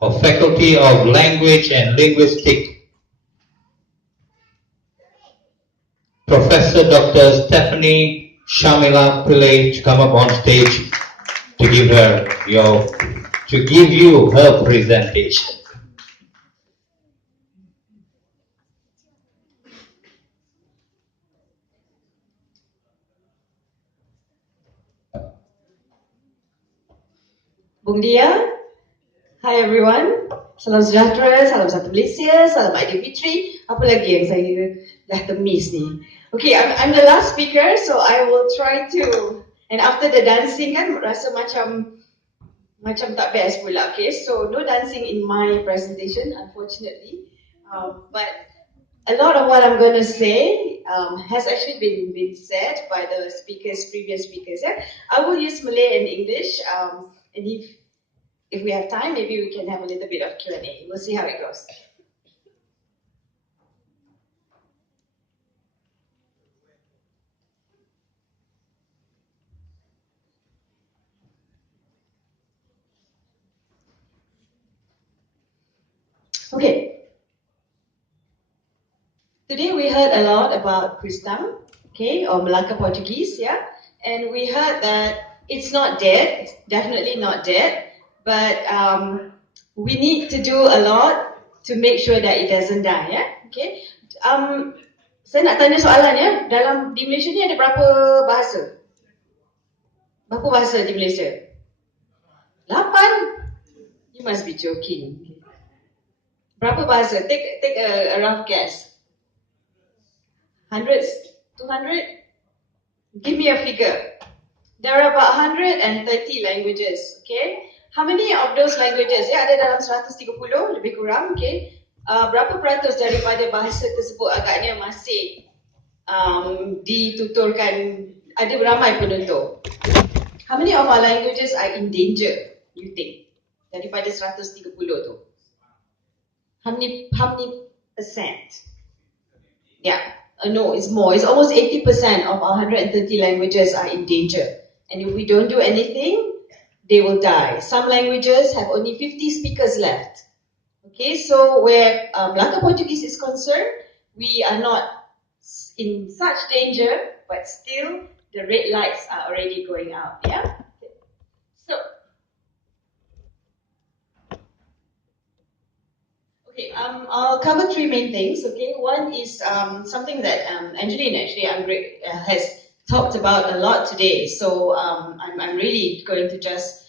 of Faculty of Language and Linguistics, Professor Dr. Stephanie Shamila Pillai, to come up on stage to give you her presentation. Bung Dia, hi everyone. Salam sejahtera, salam satu Malaysia, salam Aidilfitri. Apa lagi yang saya dah temis ni? Okay, I'm the last speaker, so I will try to. And after the dancing kan, rasa macam tak best pula. Okay, so no dancing in my presentation, unfortunately. But a lot of what I'm going to say has actually been said by the previous speakers. Yeah? I will use Malay and English, and if we have time, maybe we can have a little bit of Q&A. We'll see how it goes. Okay. Today we heard a lot about Kristam, okay, or Melaka Portuguese, yeah? And we heard that it's not dead, it's definitely not dead, but we need to do a lot to make sure that it doesn't die, yeah? Okay. Saya nak tanya soalan ya, di Malaysia ni ada berapa bahasa? Berapa bahasa di Malaysia? 8? You must be joking. Berapa bahasa? Take a rough guess. Hundreds? 200? Give me a figure. There are about 130 languages, okay? How many of those languages? Ya, ada dalam 130 lebih kurang, okay? Berapa peratus daripada bahasa tersebut agaknya masih dituturkan, ada ramai penutur? How many of our languages are in danger, you think? Daripada 130 tu? How many percent? Yeah, no, it's more. It's almost 80% of our 130 languages are in danger. And if we don't do anything, they will die. Some languages have only 50 speakers left. Okay, so where Malacca Portuguese is concerned, we are not in such danger, but still the red lights are already going out. Yeah. So, okay, I'll cover three main things. Okay, one is something that Angeline actually has talked about a lot today. So I'm really going to just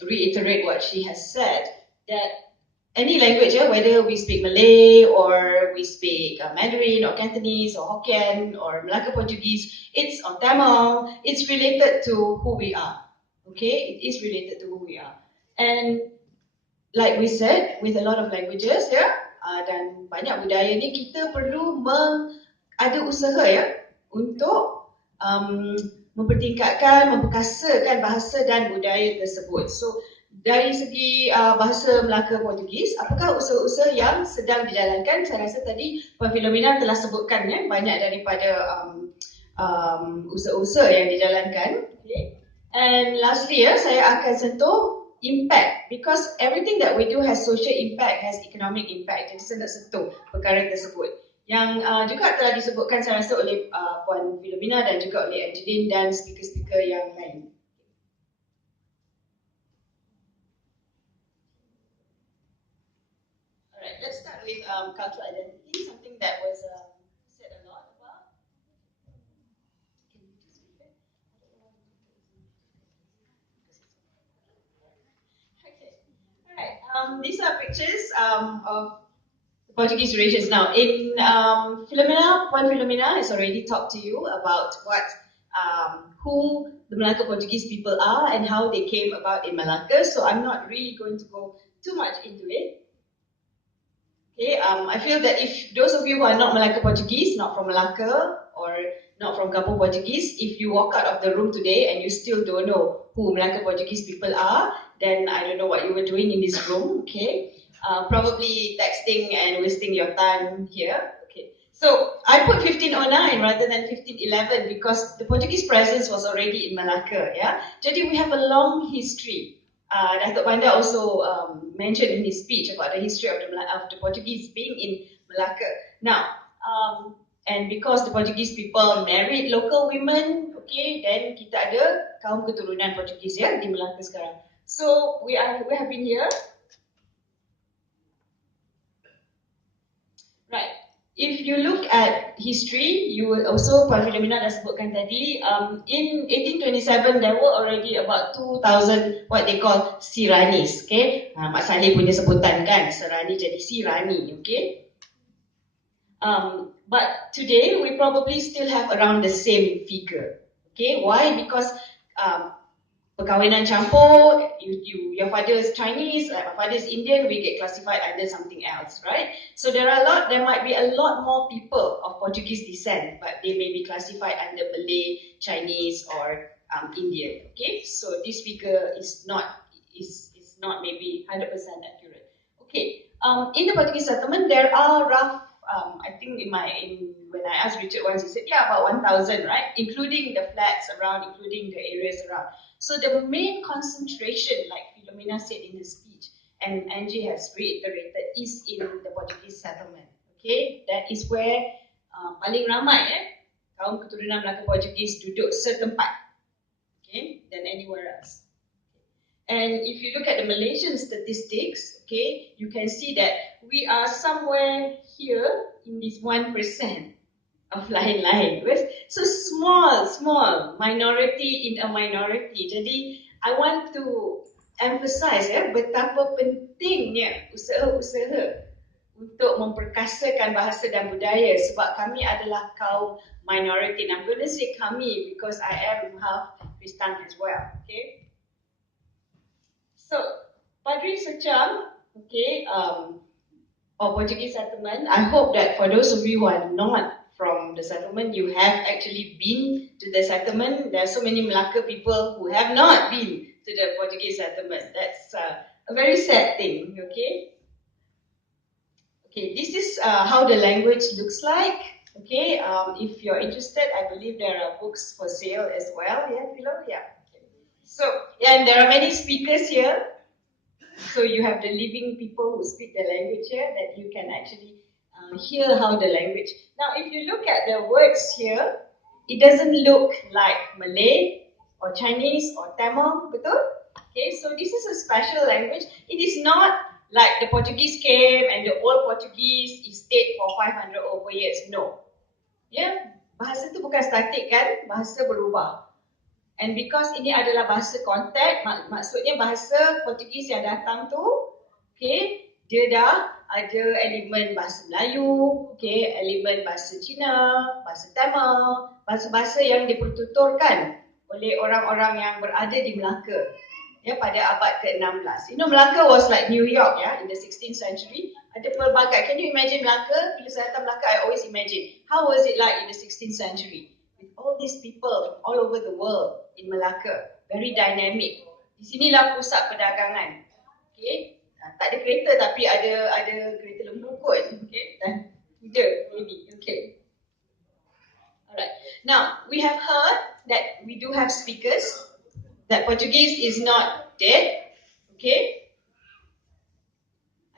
reiterate what she has said, that any language, whether we speak Malay or we speak Mandarin or Cantonese or Hokkien or Malacca Portuguese, or Tamil, it's related to who we are. Okay, it is related to who we are. And like we said, with a lot of languages, dan banyak budaya ni, kita perlu ada usaha untuk mempertingkatkan, memperkasakan bahasa dan budaya tersebut. So, dari segi bahasa Melaka Portugis, apakah usaha-usaha yang sedang dijalankan? Saya rasa tadi Puan Filomena telah sebutkan banyak daripada usaha-usaha yang dijalankan. Okay. And lastly, saya akan sentuh impact, because everything that we do has social impact, has economic impact. Jadi saya nak sentuh perkara tersebut. Yang juga telah disebutkan saya rasa oleh Puan Filomena dan juga oleh Angeline dan speaker-speaker yang lain. Alright, let's start with cultural identity, something that was said a lot about. Okay, alright. These are pictures of Portuguese regions. Now, in Puan Filomena has already talked to you about who the Malacca Portuguese people are and how they came about in Malacca. So I'm not really going to go too much into it. Okay, I feel that if those of you who are not Malacca Portuguese, not from Malacca or not from Kampung Portuguese, if you walk out of the room today and you still don't know who Malacca Portuguese people are, then I don't know what you were doing in this room. Okay. Probably texting and wasting your time here. Okay, so I put 1509 rather than 1511 because the Portuguese presence was already in Malacca. Yeah, jadi we have a long history Datuk Bandar also mentioned in his speech about the history of the Portuguese being in Malacca. Now, and because the Portuguese people married local women, okay, then kita ada kaum keturunan Portuguese ya di Malacca sekarang. So we have been here. Right. If you look at history, you will also, Puan Philomena dah sebutkan tadi, in 1827 there were already about 2,000 what they call siranis, okay? Mak Saleh punya sebutan kan, Serani jadi sirani, okay? But today we probably still have around the same figure, okay? Why? Because perkahwinan campur, your father is Chinese, my father is Indian, we get classified under something else, right? So there might be a lot more people of Portuguese descent, but they may be classified under Malay, Chinese, or Indian. Okay, so this figure is not maybe 100% accurate. Okay, in the Portuguese settlement there are rough. I think when I asked Richard once, he said about 1,000, right? Including the flats around, including the areas around. So the main concentration, like Philomena said in her speech, and Angie has reiterated, is in the Portuguese settlement. Okay, that is where paling ramai kaum keturunan Melaka Portuguese duduk setempat, okay, than anywhere else. And if you look at the Malaysian statistics, okay, you can see that we are somewhere here in this 1% of lain-lain. So small minority in a minority. Jadi I want to emphasize betapa pentingnya usaha-usaha untuk memperkasakan bahasa dan budaya sebab kami adalah kaum minority. And I'm going to say kami because I am half Kristen as well. Okay. So Padri Secam, okay, or Portuguese settlement. I hope that for those of you who are not from the settlement, you have actually been to the settlement. There are so many Melaka people who have not been to the Portuguese settlement. That's a very sad thing, okay? Okay, this is how the language looks like. Okay, if you're interested, I believe there are books for sale as well. Yeah, below, yeah. Okay. So, and there are many speakers here. So you have the living people who speak the language here that you can actually hear how the language. Now, if you look at the words here, it doesn't look like Malay or Chinese or Tamil, betul? Okay, so this is a special language. It is not like the Portuguese came and the old Portuguese is stayed for 500 over years. No. Yeah, bahasa tu bukan statik kan, bahasa berubah. And because ini adalah bahasa kontak, maksudnya bahasa Portugis yang datang tu, okay, dia dah ada elemen bahasa Melayu, okay, elemen bahasa Cina, bahasa Tamil, bahasa-bahasa yang dipertuturkan oleh orang-orang yang berada di Melaka, ya, pada abad ke-16. You know, Melaka was like New York, ya, in the 16th century. Ada pelbagai. Can you imagine Melaka? Bila saya datang Melaka, I always imagine, how was it like in the 16th century? All these people all over the world in Malacca, very dynamic. Di sinilah pusat perdagangan. Okay, tak ada kereta tapi ada kereta lembu kot. Okay, dan kuda maybe. Okay. Alright. Now we have heard that we do have speakers. That Portuguese is not dead. Okay.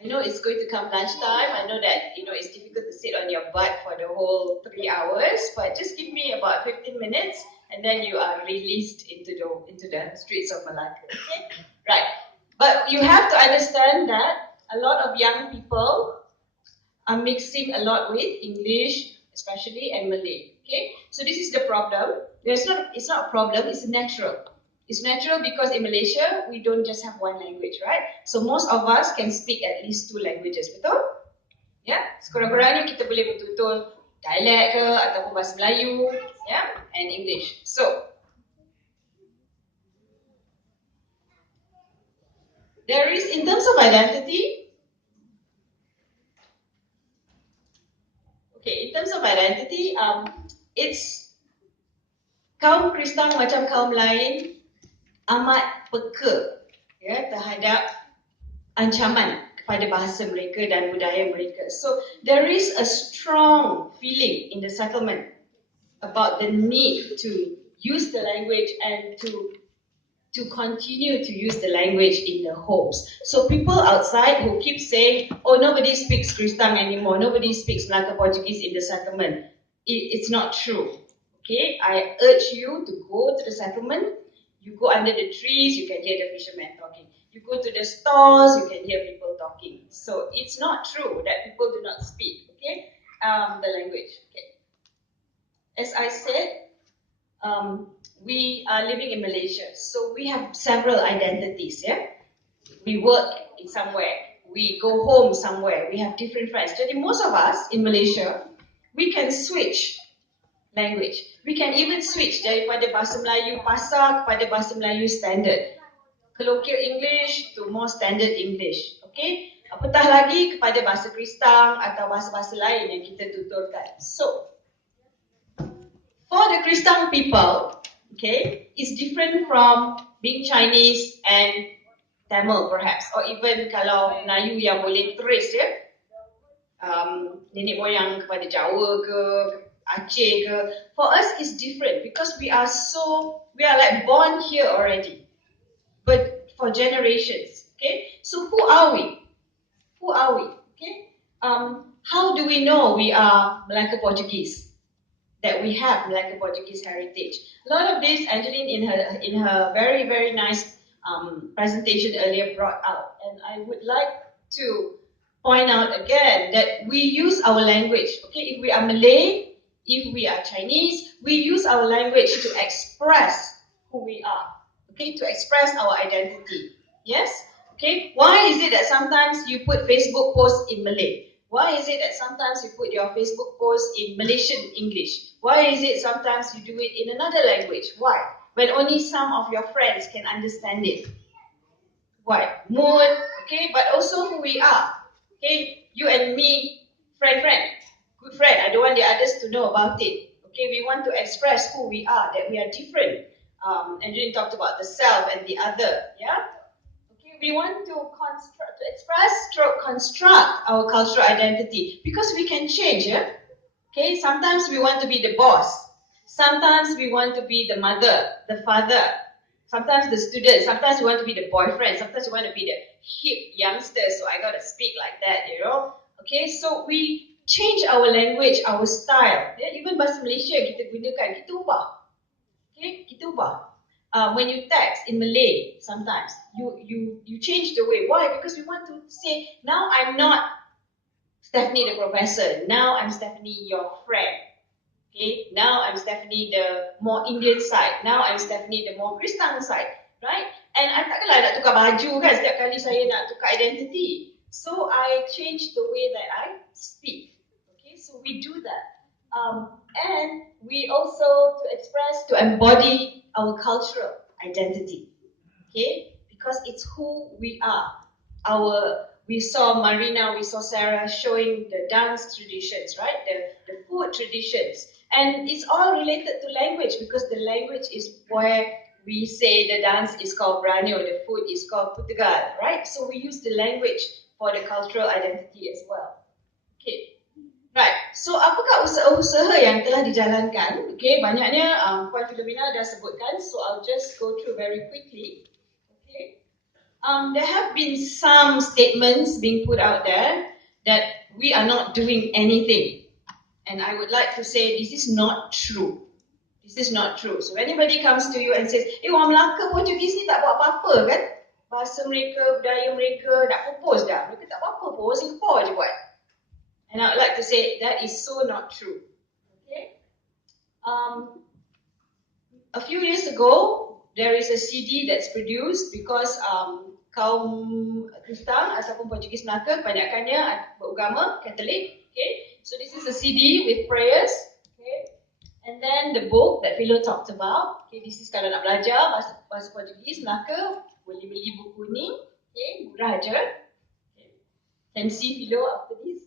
I know it's going to come lunchtime. I know that it's difficult to sit on your butt for the whole 3 hours, but just give me about 15 minutes, and then you are released into the streets of Malacca. Okay, right. But you have to understand that a lot of young people are mixing a lot with English, especially, and Malay. Okay, so this is the problem. It's not a problem. It's natural. It's natural because in Malaysia, we don't just have one language, right? So most of us can speak at least 2 languages, betul? Ya, sekurang-kurangnya kita boleh bertutur dialek ke ataupun bahasa Melayu, ya, and English. So, there is, in terms of identity, it's kaum Kristen macam kaum lain amat peka, ya, terhadap ancaman kepada bahasa mereka dan budaya mereka. So there is a strong feeling in the settlement about the need to use the language and to to continue to use the language in the homes. So people outside who keep saying, oh, nobody speaks Kristang anymore, nobody speaks Malacca Portuguese in the settlement. It's not true. Okay, I urge you to go to the settlement. You go under the trees, you can hear the fishermen talking. You go to the stores, you can hear people talking. So it's not true that people do not speak, okay, the language. Okay. As I said, we are living in Malaysia, so we have several identities, yeah? We work in somewhere, we go home somewhere, we have different friends. Jadi most of us in Malaysia, we can switch language. We can even switch daripada bahasa Melayu pasar kepada bahasa Melayu standard. Colloquial English to more standard English, okay? Apatah lagi kepada bahasa Kristang atau bahasa-bahasa lain yang kita tuturkan. So, for the Kristang people, okay, it's different from being Chinese and Tamil perhaps, or even kalau Melayu yang boleh trace, ya, nenek moyang kepada Jawa ke, Aceh ke. For us, it's different because we are like born here already, but for generations, okay. So who are we? Who are we? Okay. How do we know we are Malacca Portuguese? That we have Malacca Portuguese heritage. A lot of this, Angeline in her very, very nice presentation earlier brought out. And I would like to point out again that we use our language. Okay, if we are Malay, if we are Chinese, we use our language to express who we are. Okay, to express our identity. Yes? Okay, why is it that sometimes you put Facebook posts in Malay? Why is it that sometimes you put your Facebook post in Malaysian English? Why is it sometimes you do it in another language? Why? When only some of your friends can understand it. Why? Mood, okay, but also who we are. Okay, you and me, friend, good friend. I don't want the others to know about it. Okay, we want to express who we are, that we are different. Andrew talked about the self and the other, yeah? We want to construct our cultural identity because we can change, yeah? Okay, sometimes we want to be the boss. Sometimes we want to be the mother, the father. Sometimes the student. Sometimes we want to be the boyfriend. Sometimes we want to be the hip youngster, so I gotta speak like that, you know? Okay, so we change our language, our style. Yeah? Even bahasa Malaysia kita gunakan, kita ubah. Okay, kita ubah. When you text in Malay, sometimes you change the way. Why? Because we want to say, now I'm not Stephanie the professor. Now I'm Stephanie your friend. Okay. Now I'm Stephanie the more Indian side. Now I'm Stephanie the more Kristang side. Right? And I takkanlah nak tukar baju kan setiap kali saya nak tukar identity. So I change the way that I speak. Okay. So we do that. And we also to embody our cultural identity, okay? Because it's who we are. We saw Marina, we saw Sarah showing the dance traditions, right? The food traditions. And it's all related to language because the language is where we say the dance is called Branyo, the food is called Portugal, right? So we use the language for the cultural identity as well. Okay. Right. So, apakah usaha-usaha yang telah dijalankan? Okay, banyaknya Puan Philomena dah sebutkan. So, I'll just go through very quickly. Okay. There have been some statements being put out there that we are not doing anything. And I would like to say this is not true. This is not true. So, anybody comes to you and says, orang Melaka Portugis ni tak buat apa-apa kan? Bahasa mereka, budaya mereka, dah propose dah. Mereka tak buat apa-apa, orang Singapore je buat. And I would like to say that is so not true. Okay. A few years ago, there is a CD that's produced because kaum Kristang ataupun Portuguese Malaká kebanyakannya beragama Katolik. Okay. So this is a CD with prayers. Okay. And then the book that Philo talked about. Okay. This is kalau nak belajar bahasa Portuguese Malaká, boleh beli buku ni. Okay. Murah je. Okay. Can see Philo after this.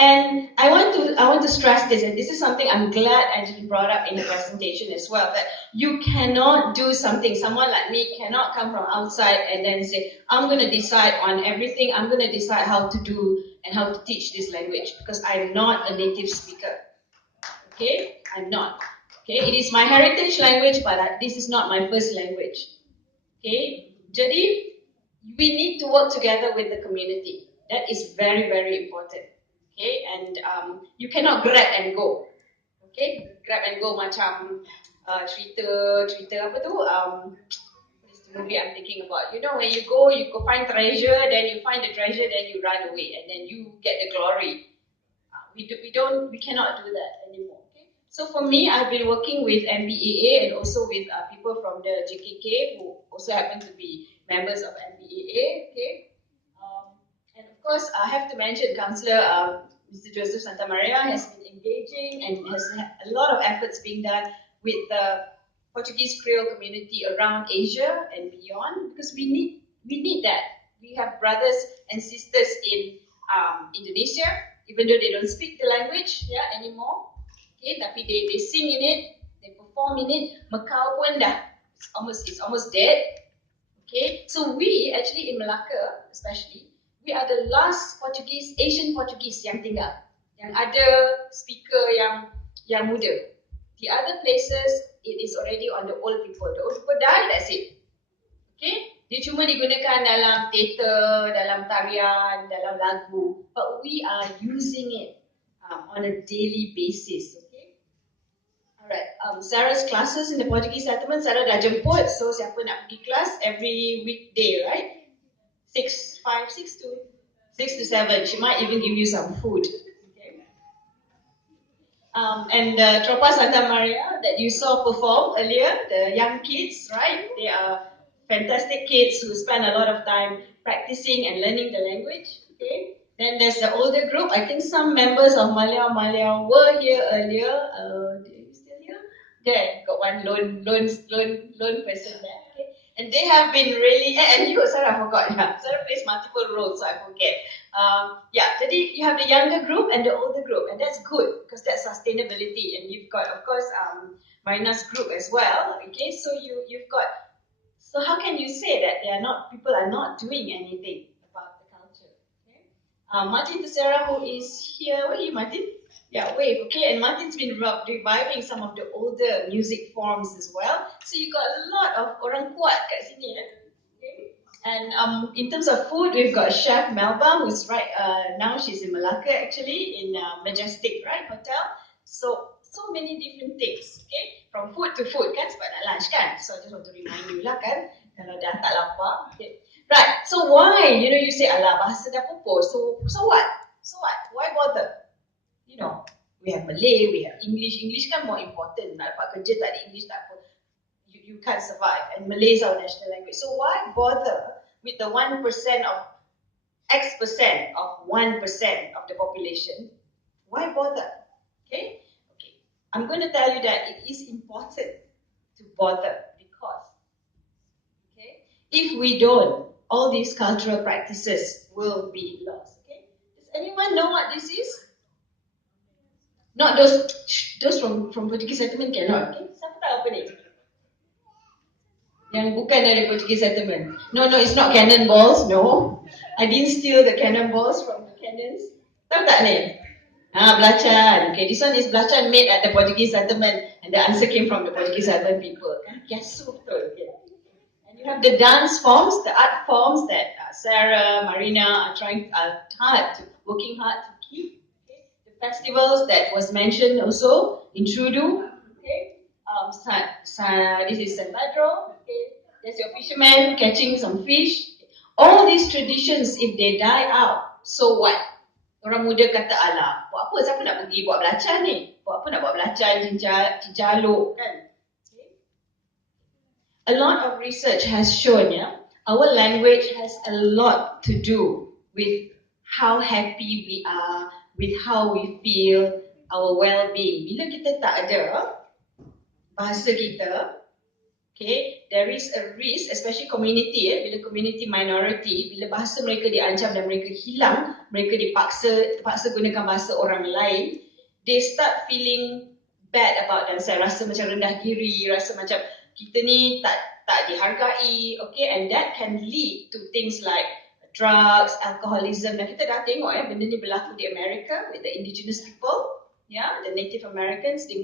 And I want to stress this, and this is something I'm glad Angeline brought up in the presentation as well, that you cannot do something, someone like me cannot come from outside and then say, I'm going to decide on everything, I'm going to decide how to do and how to teach this language, because I'm not a native speaker. Okay? I'm not. Okay, it is my heritage language, but this is not my first language. Okay, jadi we need to work together with the community. That is very, very important. Okay, and you cannot grab and go. Okay, grab and go macam cerita apa tu? What is the movie I'm thinking about? You know, when you go find treasure, then you find the treasure, then you run away, and then you get the glory. We cannot do that anymore. Okay? So for me, I've been working with MBAA and also with people from the JKK who also happen to be members of MBAA. Okay, and of course, I have to mention Councillor Mr. Joseph Santa Maria has been engaging and has a lot of efforts being done with the Portuguese Creole community around Asia and beyond because we need that. We have brothers and sisters in Indonesia, even though they don't speak the language anymore. Okay, tapi they sing in it, they perform in it. Macau pun dah it's almost dead. Okay, so we actually in Malacca, especially, we are the last Asian Portuguese yang tinggal, yang ada speaker yang muda. The other places, it is already on the old people. The old people die, that's it. Okay, dia cuma digunakan dalam teater, dalam tarian, dalam lagu, but we are using it on a daily basis. Okay, alright. Sarah's classes in the Portuguese settlement, Sarah dah jemput, so siapa nak pergi kelas every weekday, right? 6 to 7. She might even give you some food. Okay. And Tropa Santa Maria that you saw perform earlier, the young kids, right? They are fantastic kids who spend a lot of time practicing and learning the language. Okay. Then there's the older group. I think some members of Malia were here earlier. Are you still here? Okay, got one lone person there. Okay. And they have been really, and you, Sarah, I forgot. Sarah plays multiple roles, so I forget. Jadi you have the younger group and the older group, and that's good because that's sustainability. And you've got, of course, Marina's group as well. Okay, so you've got. So how can you say that people are not doing anything about the culture? Okay? Martin Tessera, who is here, where are you, Martin? Yeah, wave, okay, and Martin's been reviving some of the older music forms as well. So you got a lot of orang kuat kat sini, okay? And in terms of food, we've got Chef Melba, who's now she's in Malacca actually, in Majestic, right, hotel. So many different things, okay? From food to food, kan, sebab nak lunch, kan? So I just want to remind you lah, kan, kalau dah tak lapar, okay? Right, so why? You say, alah, bahasa dah popo, so what? Why bother? We have Malay, we have English. English kan more important. Nak dapat kerja tak ada English tak apa. You can't survive. And Malay is our national language. So why bother with the 1% of X% of 1% of the population? Why bother? Okay. I'm going to tell you that it is important to bother because, okay, if we don't, all these cultural practices will be lost. Okay. Does anyone know what this is? Not those from Portuguese settlement cannot. Okay? Siapa tahu apa ni? Yang bukan dari Portuguese settlement. No, it's not cannonballs. No, I didn't steal the cannonballs from the cannons. Tahu tak ni? Belacan. Okay, this one is belacan made at the Portuguese settlement, and the answer came from the Portuguese settlement people. Kiasu betul. Okay. And you have the dance forms, the art forms that Sarah, Marina are working hard to keep. Festivals that was mentioned also in Trudu. Okay, this is San Pedro. Okay, there's your fisherman catching some fish. All these traditions, if they die out, so what? Orang muda kata, alah, buat apa? Siapa nak pergi buat belacan ni? Buat apa nak buat belacan, cincaluk, kan? Okay. A lot of research has shown, our language has a lot to do with how happy we are, with how we feel, our well-being. Bila kita tak ada bahasa kita, okay, there is a risk, especially community, bila community minority, bila bahasa mereka diancam dan mereka hilang, mereka terpaksa gunakan bahasa orang lain, they start feeling bad about them. Saya rasa macam rendah diri, rasa macam kita ni tak dihargai, okay, and that can lead to things like drugs, alcoholism. Dan kita dah tengok benda ni berlaku di Amerika with the indigenous people, the Native Americans di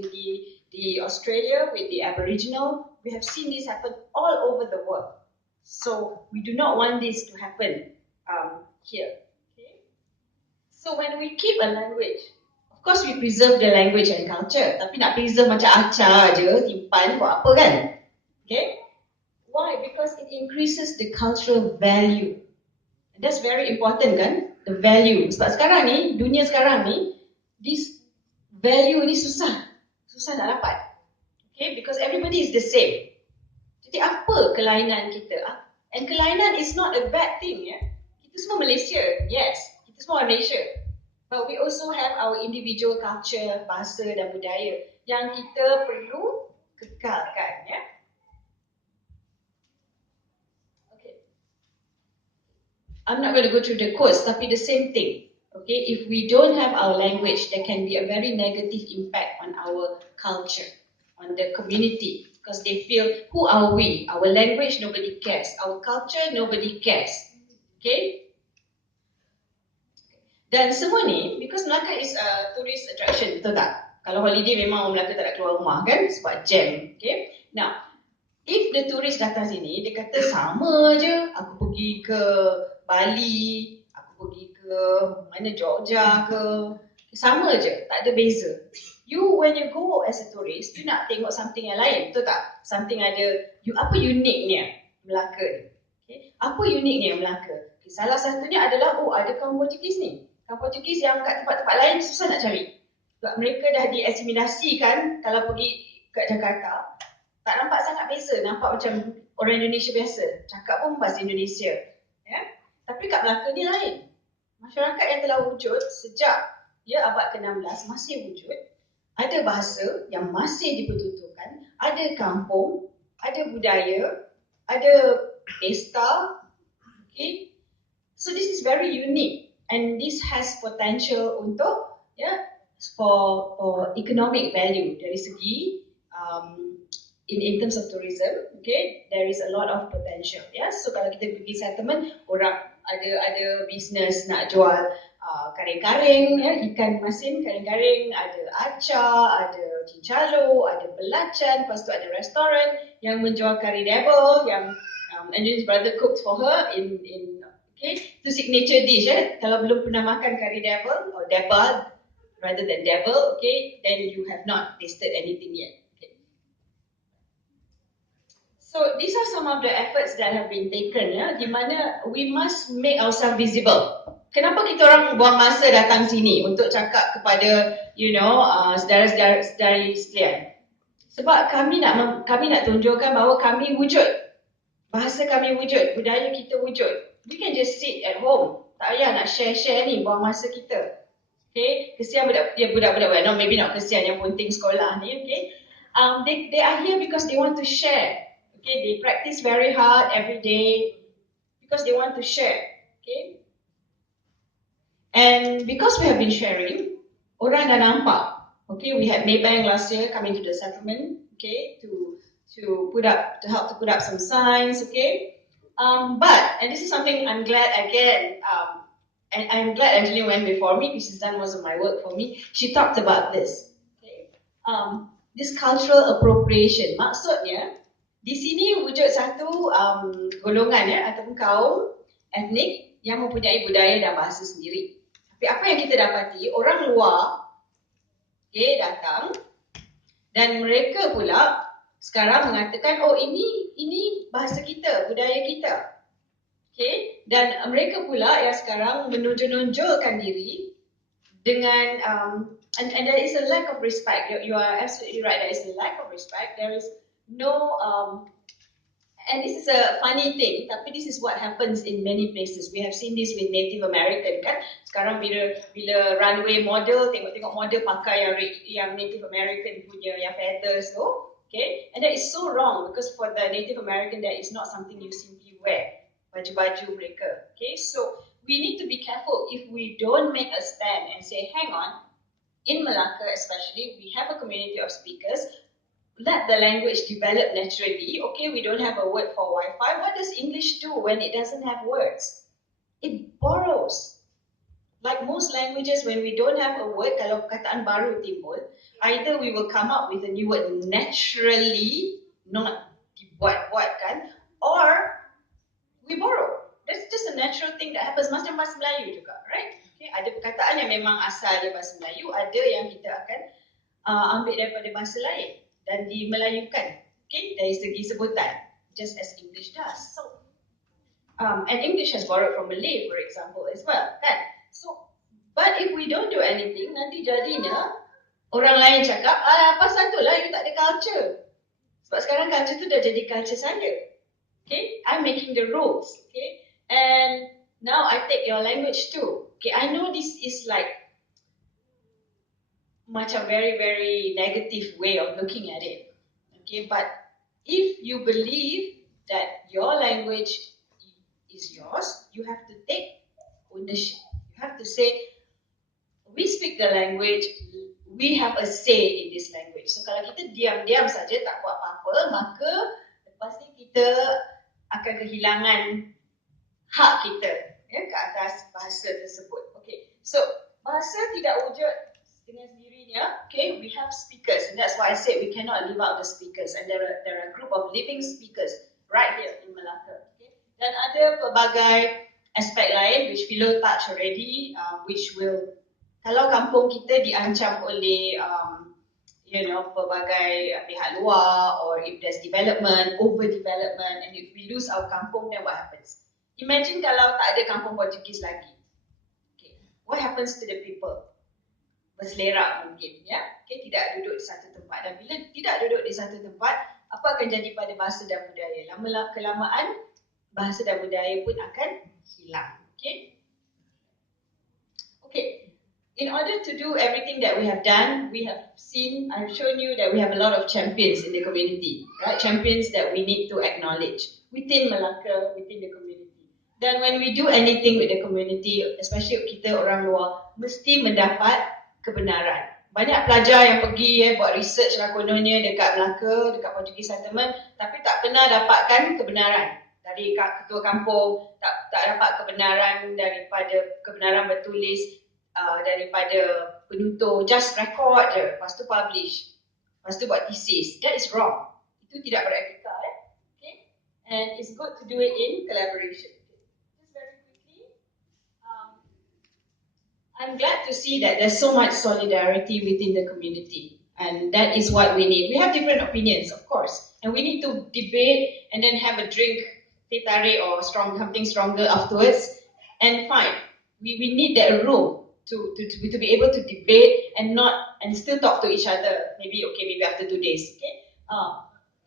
the Australia, with the Aboriginal. We have seen this happen all over the world. So we do not want this to happen here. Okay? So when we keep a language, of course we preserve the language and culture. Tapi nak preserve macam acar je, simpan buat apa kan? Okay? Why? Because it increases the cultural value. And that's very important kan? The value. Sebab sekarang ni, dunia sekarang ni, this value ni susah nak dapat. Okay? Because everybody is the same. Jadi apa kelainan kita? And kelainan is not a bad thing, ya. Kita semua Malaysia, yes. Kita semua Malaysia. But we also have our individual culture, bahasa dan budaya yang kita perlu kekalkan, ya. Okay. I'm not going to go through the quotes, tapi the same thing. Okay, if we don't have our language, there can be a very negative impact on our culture, on the community, because they feel, who are we? Our language, nobody cares. Our culture, nobody cares. Okay? Dan semua ni, because Melaka is a tourist attraction, betul tak? Kalau holiday memang orang Melaka tak nak keluar rumah kan, sebab jam. Okay? Now, if the tourist datang sini, dia kata sama je, aku pergi ke Bali, pergi ke mana, Georgia ke, sama je, tak ada beza. When you go as a tourist, you nak tengok something yang lain, betul tak? Something ada, apa uniknya Melaka ni? Okay? Apa uniknya Melaka? Okay, salah satunya adalah, ada kaum Portuguese ni. Kaum Portuguese yang kat tempat-tempat lain susah nak cari. Sebab mereka dah diasimilasikan, kalau pergi kat Jakarta, tak nampak sangat beza, nampak macam orang Indonesia biasa, cakap pun bahasa Indonesia. Ya? Tapi kat Melaka ni lain. Masyarakat yang telah wujud sejak abad ke-16 masih wujud. Ada bahasa yang masih dipertuturkan, ada kampung, ada budaya, ada pesta. Okay? So this is very unique and this has potential untuk for economic value dari segi in terms of tourism. Okay, there is a lot of potential. So kalau kita pergi settlement, orang ada bisnes nak jual karing-karing, ikan masin karing-karing, ada acar, ada cincalo, ada belacan, lepas tu ada restoran yang menjual kari devil yang Angelina's brother cooked for her in itu signature dish. Kalau belum pernah makan kari devil or debal rather than devil, okay, then you have not tasted anything yet. So these are some of the efforts that have been taken, di mana we must make ourselves visible. Kenapa kita orang buang masa datang sini untuk cakap kepada saudara-saudara sekalian? Sebab kami nak tunjukkan bahawa kami wujud. Bahasa kami wujud, budaya kita wujud. We can just sit at home. Tak payah nak share ni, buang masa kita. Okay, kesian budak-budak, no, maybe not kesian yang penting sekolah ni, okay. They are here because they want to share. Okay, they practice very hard every day because they want to share. Okay, and because we have been sharing, orang dah nampak. Okay, we had Maybank last year coming to the settlement. Okay, to help to put up some signs. Okay, but and this is something I'm glad again. And I'm glad Angelina went before me because she's done most of my work for me. She talked about this. Okay, this cultural appropriation. Maksudnya, di sini wujud satu golongan ataupun kaum etnik yang mempunyai budaya dan bahasa sendiri. Tapi apa yang kita dapati, orang luar datang dan mereka pula sekarang mengatakan, ini bahasa kita, budaya kita. Okay? Dan mereka pula yang sekarang menonjol-nonjolkan diri dengan and there is a lack of respect. You are absolutely right, there is a lack of respect. There is no and this is a funny thing, tapi this is what happens in many places. We have seen this with Native American kan. Sekarang bila runway model, tengok model pakai yang Native American punya yang feathers tu, okay? And that is so wrong because for the Native American that is not something you simply wear, baju-baju mereka. Okay, so we need to be careful if we don't make a stand and say, hang on, in Malacca especially, we have a community of speakers. Let the language develop naturally. Okay, we don't have a word for Wi-Fi. What does English do when it doesn't have words? It borrows. like most languages, when we don't have a word, kalau perkataan baru timbul, either we will come up with a new word naturally, not dibuat-buatkan, or we borrow. That's just a natural thing that happens. Macam bahasa Melayu juga, right? Okay, ada perkataan yang memang asal dia bahasa Melayu, ada yang kita akan ambil daripada bahasa lain dan dimelayukan. Okay, dari segi sebutan, just as English does. So, and English has borrowed from Malay, for example, as well, kan? So, but if we don't do anything, nanti jadinya orang lain cakap, pasal tu lah you tak ada culture. Sebab sekarang culture tu dah jadi culture saya. Okay, I'm making the rules. Okay, and now I take your language too. Okay, I know this is like macam very, very negative way of looking at it. Okay, but if you believe that your language is yours, you have to take ownership. You have to say, we speak the language, we have a say in this language. So kalau kita diam-diam saja tak buat apa-apa, maka lepas ni kita akan kehilangan hak kita ke atas bahasa tersebut. Okay, so bahasa tidak wujud dengan sendirinya. Okay, we have speakers, and that's why I said we cannot leave out the speakers, and there are a group of living speakers right here in Malacca. Okay, dan ada pelbagai aspek lain which below touch already, which will, kalau kampung kita diancam oleh pelbagai pihak luar, or if there's development, overdevelopment, and if we lose our kampung, then what happens? Imagine kalau tak ada kampung Portuguese lagi. Okay, what happens to the people? Berselerak mungkin, ya? Okay, tidak duduk di satu tempat. Dan bila tidak duduk di satu tempat, apa akan jadi pada bahasa dan budaya? Kelamaan, bahasa dan budaya pun akan hilang. Okay? Okay. In order to do everything that we have done, we have seen, I've shown you that we have a lot of champions in the community, right? Champions that we need to acknowledge within Malacca, within the community. Then when we do anything with the community, especially kita orang luar, mesti mendapat kebenaran. Banyak pelajar yang pergi buat research lah kononnya dekat Melaka, dekat Portuguese settlement, tapi tak pernah dapatkan kebenaran dari ketua kampung, tak dapat kebenaran daripada kebenaran bertulis, daripada penutur, just record je, lepas tu publish, lepas tu buat thesis. That is wrong. Itu tidak beretika. Okay? And it's good to do it in collaboration. Just very quickly, I'm glad to see that there's so much solidarity within the community, and that is what we need. We have different opinions, of course, and we need to debate and then have a drink, teh tarik or something stronger afterwards, and fine. We need that room to be able to debate and still talk to each other. Maybe after 2 days. Okay,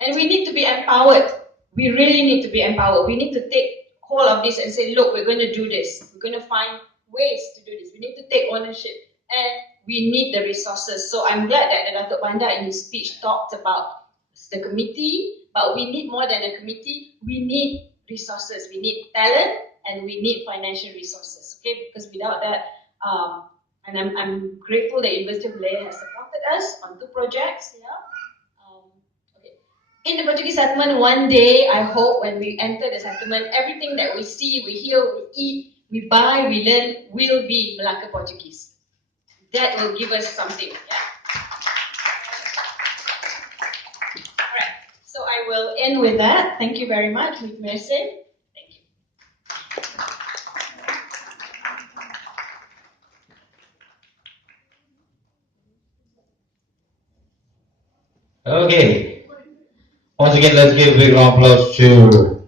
and we need to be empowered. We really need to be empowered. We need to take hold of this and say, look, we're going to do this. We're going to find ways to do this. We need to take ownership, and we need the resources. So I'm glad that Datuk Bandar in his speech talked about the committee, but we need more than a committee. We need resources. We need talent, and we need financial resources. Okay, because without that, and I'm grateful that University of Pillai has supported us on 2 projects. Yeah. Okay. In the Portuguese settlement, one day, I hope when we enter the settlement, everything that we see, we hear, we eat, we buy, we learn, will be Malacca Portuguese. That will give us something. Yeah. Alright. So I will end with that. Thank you very much. Merci. Okay. Once again, let's give a big round of applause to